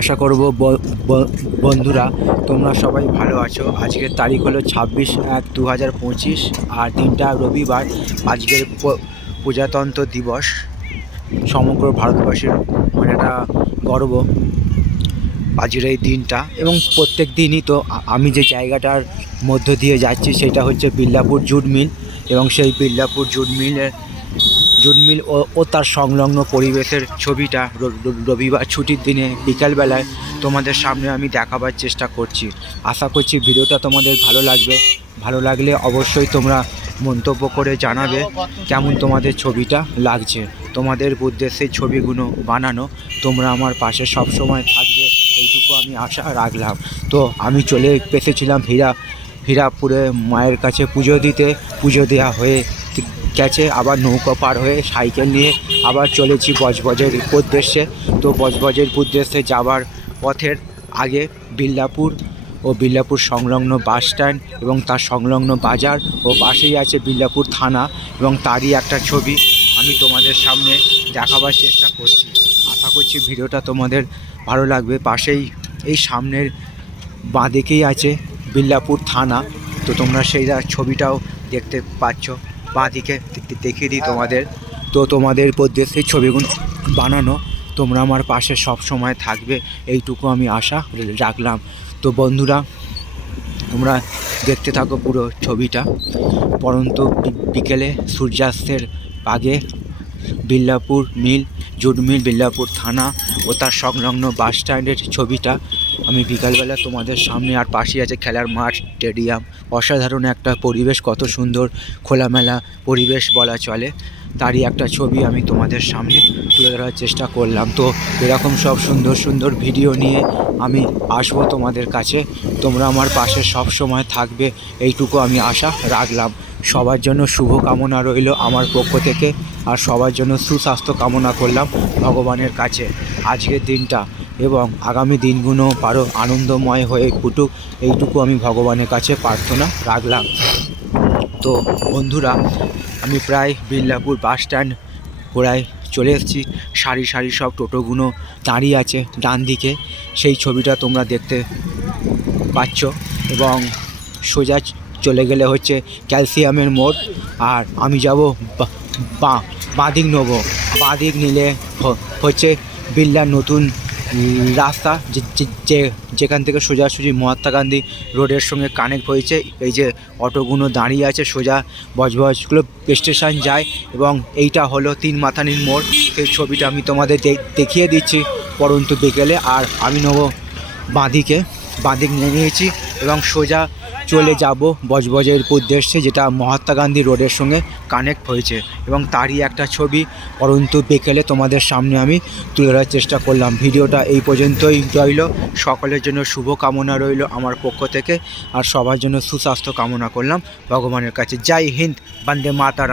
আশা করব বন্ধুরা, তোমরা সবাই ভালো আছো। আজকের তারিখ হলো ছাব্বিশ এক দু হাজার পঁচিশ আর দিনটা রবিবার। আজকের প্রজাতন্ত্র দিবস। সমগ্র ভারতবর্ষের মানে একটা গর্ব আজকের এই দিনটা। এবং প্রত্যেক দিনই তো আমি যে জায়গাটার মধ্য দিয়ে যাচ্ছি, সেটা হচ্ছে বিল্লাপুর জুট মিল। এবং সেই বিল্লাপুর জুট মিলের জুট মিল ও ও তার সংলগ্ন পরিবেশের ছবিটা রবিবার ছুটির দিনে বিকালবেলায় তোমাদের সামনে আমি দেখাবার চেষ্টা করছি। আশা করছি ভিডিওটা তোমাদের ভালো লাগবে। ভালো লাগলে অবশ্যই তোমরা মন্তব্য করে জানাবে কেমন তোমাদের ছবিটা লাগছে। তোমাদের উদ্দেশ্যে ছবিগুলো বানানো, তোমরা আমার পাশে সব সময় থাকবে, এইটুকু আমি আশা রাখলাম। তো আমি চলে এসেছিলাম হীরা, হীরাপুরে মায়ের কাছে পুজো দিতে। পুজো দেওয়া হয়ে গেছে, আবার নৌকা পার হয়ে সাইকেল নিয়ে আবার চলেছি বজবজের উদ্দেশ্যে। তো বজবজের উদ্দেশ্যে যাবার পথের আগে বিল্লাপুর ও বিল্লাপুর সংলগ্ন বাস স্ট্যান্ড এবং তার সংলগ্ন বাজার ও পাশেই আছে বিল্লাপুর থানা এবং তারই একটা ছবি আমি তোমাদের সামনে দেখাবার চেষ্টা করছি। আশা করছি ভিডিওটা তোমাদের ভালো লাগবে। পাশেই এই সামনের বাঁদিকেই আছে বিল্লাপুর থানা। তো তোমরা সেই ছবিটাও দেখতে পাচ্ছ। বাঁদিকে দে- দেখিয়ে দিই তোমাদের। তো তোমাদের উদ্দেশ্যে ছবিগুলো বানানো তোমরা আমার পাশে সব সময় থাকবে এইটুকু আমি আশা রাখলাম। তো বন্ধুরা তোমরা দেখতে থাকো পুরো ছবিটা। পরন্ত বিকেলে সূর্যাস্তের আগে বিল্লাপুর মিল জুট মিল বিল্লাপুর থানা ও তার সংলগ্ন বাস স্ট্যান্ডের ছবিটা আমি বিকালবেলা তোমাদের সামনে আর পাশেই আছে খেলার মাঠ স্টেডিয়াম অসাধারণ একটা পরিবেশ, কত সুন্দর খোলামেলা পরিবেশ বলা চলে। তারই একটা ছবি আমি তোমাদের সামনে তুলে ধরার চেষ্টা করলাম। তো এরকম সব সুন্দর সুন্দর ভিডিও নিয়ে আমি আসব তোমাদের কাছে। তোমরা আমার পাশে সব সময় থাকবে, এইটুকু আমি আশা রাখলাম। সবার জন্য শুভ কামনা রইল আমার পক্ষ থেকে, আর সবার জন্য সুস্বাস্থ্য কামনা করলাম ভগবানের কাছে। আজকের দিনটা এবং আগামী দিনগুলো আরও আনন্দময় হয়ে ফুটুক। এইটুকু আমি ভগবানের কাছে প্রার্থনা রাখলাম। তো বন্ধুরা, আমি প্রায় বিল্লাপুর বাস স্ট্যান্ড ঘোড়ায় চলে এসেছি। সারি সারি সব টোটোগুলো দাঁড়িয়ে আছে ডান দিকে। সেই ছবিটা তোমরা দেখতে পাচ্ছ এবং সোজা চলে গেলে হচ্ছে ক্যালসিয়ামের মোড়। আর আমি যাব বাঁ, বাঁদিক নেব। বাঁদিক নিলে হ- হচ্ছে বিল্লার নতুন রাস্তা যে- যেখান থেকে সোজাসুজি মহাত্মা গান্ধী রোডের সঙ্গে কানেক্ট হয়েছে, এই যে অটোগুলো দাঁড়িয়ে আছে, সোজা বজবজগুলো স্টেশন যায় এবং এইটা হলো তিন মাথানির মোড়। সেই ছবিটা আমি তোমাদের দেখিয়ে দিচ্ছি পরন্তু বিকেলে। আর আমি নেব বাঁদিকে, বাঁদিক নিয়ে নিয়েছি এবং সোজা চলে যাব বজবজের উদ্দেশ্যে, যেটা মহাত্মা গান্ধী রোডের সঙ্গে কানেক্ট হয়েছে। এবং তারই একটা ছবি পরন্তু বিকেলে তোমাদের সামনে আমি তুলে ধরার চেষ্টা করলাম। ভিডিওটা এই পর্যন্তই রইল। সকলের জন্য শুভ কামনা রইল আমার পক্ষ থেকে। আর সবার জন্য সুস্বাস্থ্য কামনা করলাম। ভগবানের কাছে জয় হিন্দ, বন্দে মাতারাম।